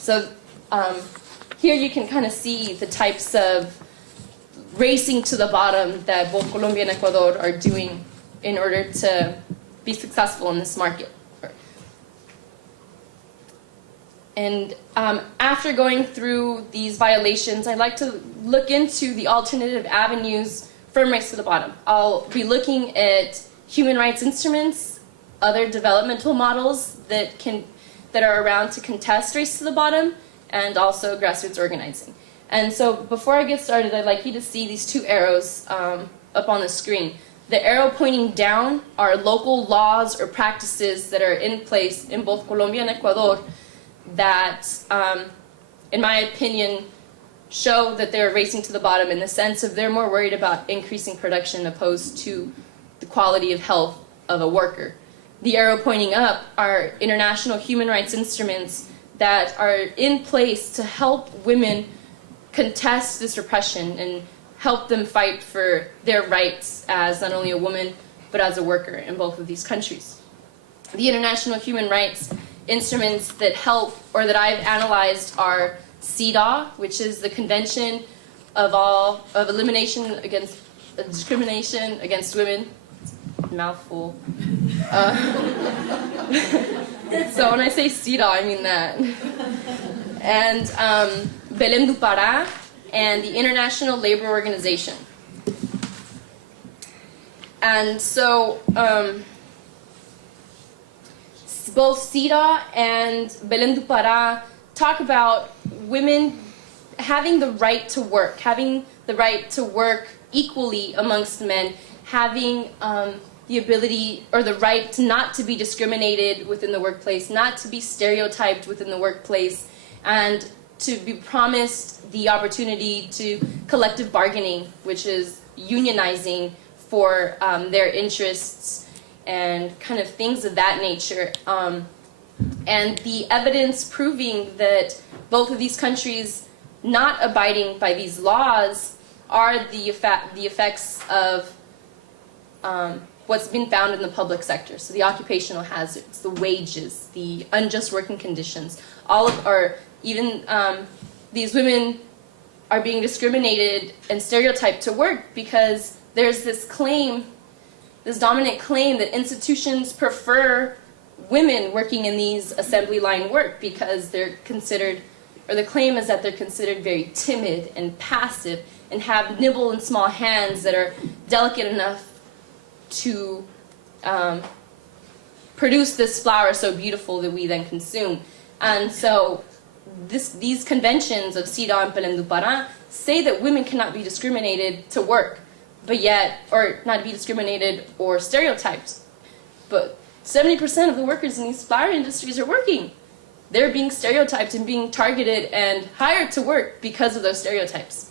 So here you can kind of see the types of racing to the bottom that both Colombia and Ecuador are doing in order to be successful in this market. And after going through these violations, I'd like to look into the alternative avenues from race to the bottom. I'll be looking at human rights instruments, other developmental models that are around to contest race to the bottom, and also grassroots organizing. And so before I get started, I'd like you to see these two arrows up on the screen. The arrow pointing down are local laws or practices that are in place in both Colombia and Ecuador that, in my opinion, show that they're racing to the bottom in the sense of they're more worried about increasing production opposed to the quality of health of a worker. The arrow pointing up are international human rights instruments that are in place to help women contest this repression and help them fight for their rights as not only a woman but as a worker in both of these countries. The international human rights instruments that help or that I've analyzed are CEDAW, which is the Convention of Elimination Against Discrimination Against Women. Mouthful. So when I say CEDAW, I mean that. And Belém do Pará, and the International Labor Organization. And so both CEDAW and Belém do Pará talk about women having the right to work equally amongst men, having the ability or the right to not to be discriminated within the workplace, not to be stereotyped within the workplace, and to be promised the opportunity to collective bargaining, which is unionizing for their interests and kind of things of that nature. And the evidence proving that both of these countries not abiding by these laws are the effects of what's been found in the public sector. So the occupational hazards, the wages, the unjust working conditions, these women are being discriminated and stereotyped to work because there's this dominant claim that institutions prefer women working in these assembly line work because the claim is that they're considered very timid and passive and have nimble and small hands that are delicate enough to produce this flower so beautiful that we then consume. And so these conventions of CEDAW and Belém do Pará say that women cannot be discriminated to work, or not be discriminated or stereotyped. But 70% of the workers in these flower industries are working. They're being stereotyped and being targeted and hired to work because of those stereotypes.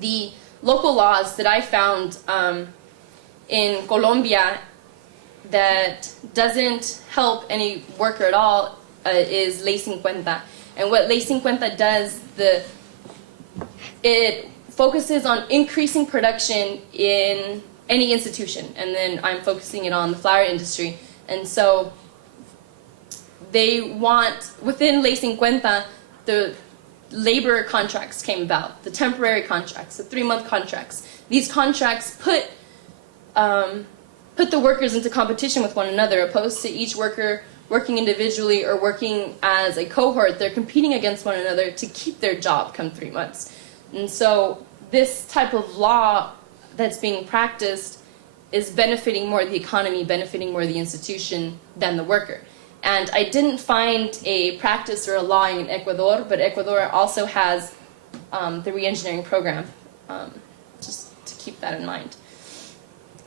The local laws that I found in Colombia that doesn't help any worker at all is Ley 50. And what Ley 50 does, it focuses on increasing production in any institution, and then I'm focusing it on the flower industry. And so they want, within Ley 50, the labor contracts came about, the temporary contracts, the 3-month contracts. These contracts put the workers into competition with one another, opposed to each worker working individually or working as a cohort. They're competing against one another to keep their job come 3 months. And so this type of law that's being practiced is benefiting more the economy, benefiting more the institution than the worker. And I didn't find a practice or a law in Ecuador, but Ecuador also has the re-engineering program, just to keep that in mind.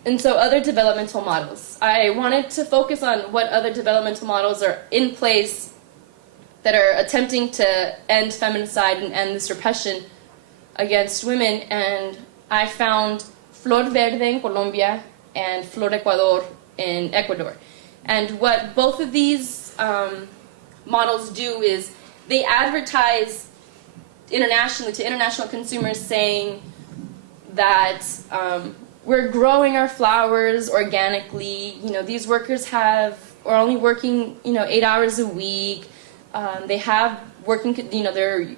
And so other developmental models. I wanted to focus on what other developmental models are in place that are attempting to end feminicide and end this repression against women. And I found Flor Verde in Colombia and Flor Ecuador in Ecuador. And what both of these models do is they advertise internationally to international consumers saying that we're growing our flowers organically. These workers are only working 8 hours a week. They have working,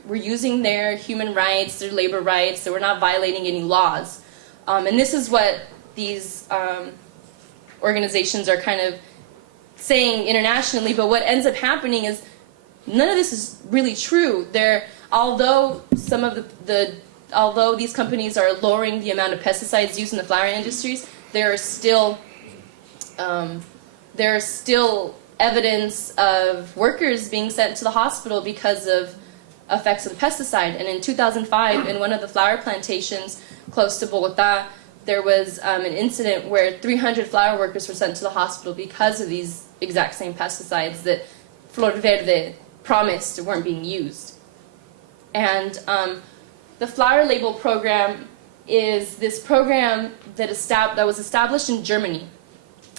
we're using their human rights, their labor rights, so we're not violating any laws. And this is what these organizations are kind of saying internationally, but what ends up happening is none of this is really true. Although these companies are lowering the amount of pesticides used in the flower industries, there are still evidence of workers being sent to the hospital because of effects of the pesticide. And in 2005, in one of the flower plantations close to Bogota, there was an incident where 300 flower workers were sent to the hospital because of these exact same pesticides that Flor Verde promised weren't being used. And the flower label program is this program that was established in Germany.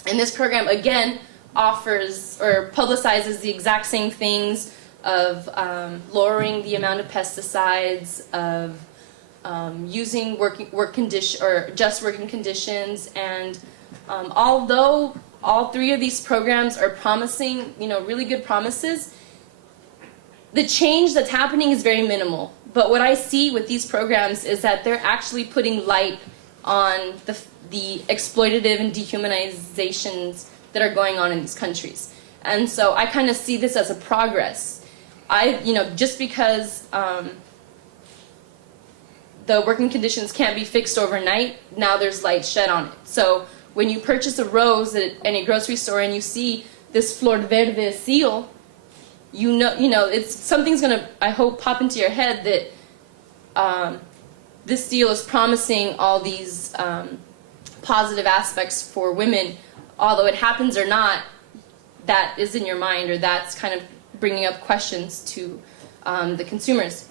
And this program, again, offers or publicizes the exact same things of lowering the amount of pesticides, of using just working conditions. And although all three of these programs are promising, really good promises, the change that's happening is very minimal. But what I see with these programs is that they're actually putting light on the exploitative and dehumanizations that are going on in these countries. And so I kind of see this as a progress. Just because the working conditions can't be fixed overnight, now there's light shed on it. So when you purchase a rose at any grocery store and you see this Flor Verde seal, it's something's gonna, I hope, pop into your head that this seal is promising all these positive aspects for women. Although it happens or not, that is in your mind, or that's kind of bringing up questions to the consumers.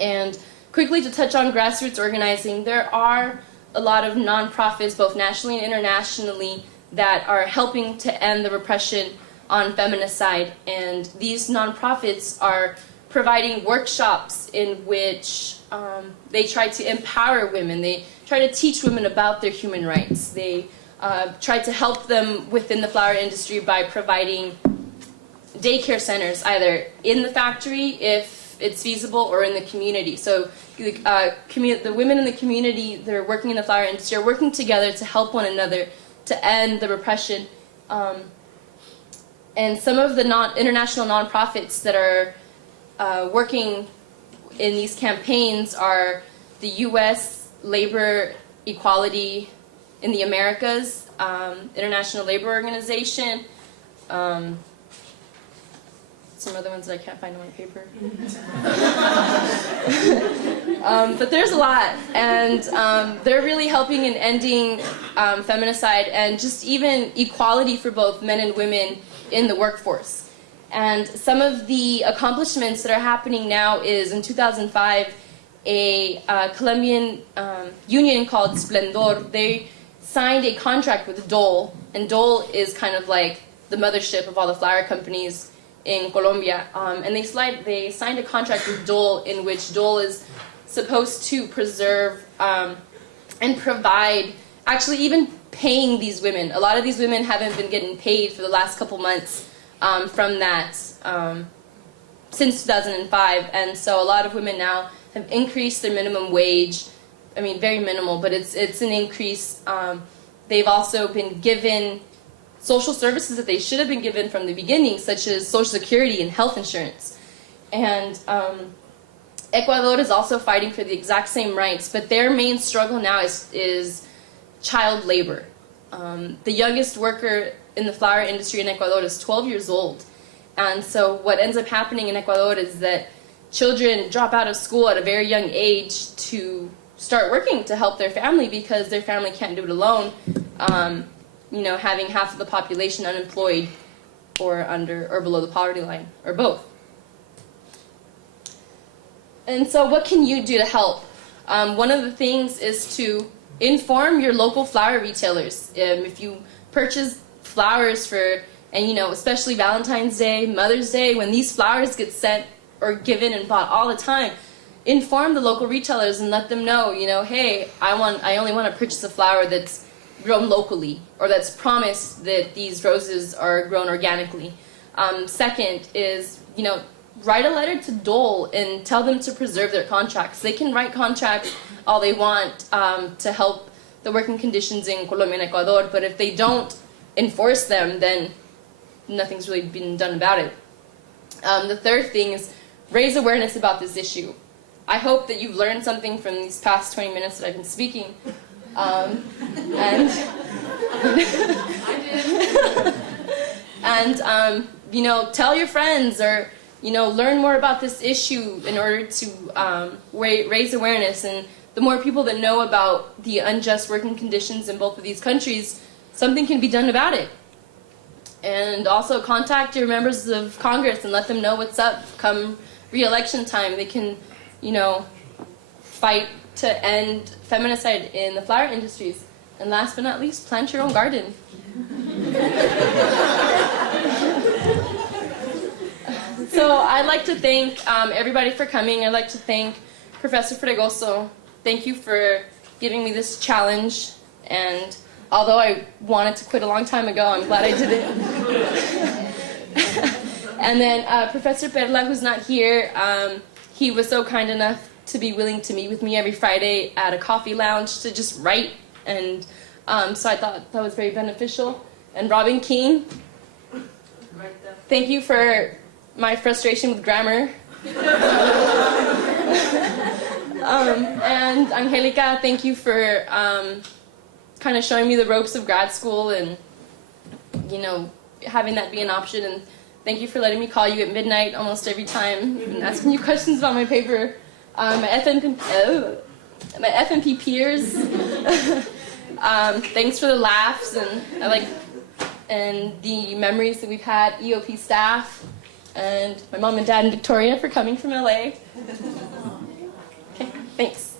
And quickly to touch on grassroots organizing, there are a lot of nonprofits, both nationally and internationally, that are helping to end the repression on feminicide. And these nonprofits are providing workshops in which they try to empower women. They try to teach women about their human rights. They try to help them within the flower industry by providing daycare centers, either in the factory if it's feasible or in the community. So the women in the community that are working in the flower industry are working together to help one another to end the repression. And some of the international nonprofits that are working in these campaigns are the U.S. Labor Equality in the Americas, International Labor Organization, some other ones that I can't find on my paper. But there's a lot, and they're really helping in ending feminicide and just even equality for both men and women in the workforce. And some of the accomplishments that are happening now is in 2005, a Colombian union called Splendor, they signed a contract with Dole, and Dole is kind of like the mothership of all the flower companies in Colombia. And they signed a contract with Dole in which Dole is supposed to preserve and provide, actually even paying these women. A lot of these women haven't been getting paid for the last couple months from that since 2005. And so a lot of women now have increased their minimum wage. I mean, very minimal, but it's an increase. They've also been given social services that they should have been given from the beginning, such as Social Security and health insurance. And Ecuador is also fighting for the exact same rights, but their main struggle now is child labor. The youngest worker in the flower industry in Ecuador is 12 years old. And so what ends up happening in Ecuador is that children drop out of school at a very young age to start working to help their family because their family can't do it alone. Having half of the population unemployed or under or below the poverty line, or both. And so what can you do to help? One of the things is to inform your local flower retailers. If you purchase flowers for, especially Valentine's Day, Mother's Day, when these flowers get sent or given and bought all the time, inform the local retailers and let them know, hey, I only want to purchase a flower that's grown locally, or that's promised that these roses are grown organically. Second is, write a letter to Dole and tell them to preserve their contracts. They can write contracts all they want to help the working conditions in Colombia and Ecuador, but if they don't enforce them, then nothing's really been done about it. The third thing is raise awareness about this issue. I hope that you've learned something from these past 20 minutes that I've been speaking. And and you know, tell your friends, or you know, learn more about this issue in order to raise awareness. And the more people that know about the unjust working conditions in both of these countries, something can be done about it. And also contact your members of Congress and let them know what's up. Come re-election time, they can, you know, fight to end feminicide in the flower industries. And last but not least, plant your own garden. So I'd like to thank everybody for coming. I'd like to thank Professor Fregoso. Thank you for giving me this challenge. And although I wanted to quit a long time ago, I'm glad I did it. And then Professor Perla, who's not here, he was so kind enough to be willing to meet with me every Friday at a coffee lounge to just write. And so I thought that was very beneficial. And Robin King, thank you for my frustration with grammar. And Angelica, thank you for kind of showing me the ropes of grad school and, you know, having that be an option. And thank you for letting me call you at midnight almost every time and asking you questions about my paper. My FMP peers, thanks for the laughs and the memories that we've had, EOP staff, and my mom and dad and Victoria for coming from LA. Okay, thanks.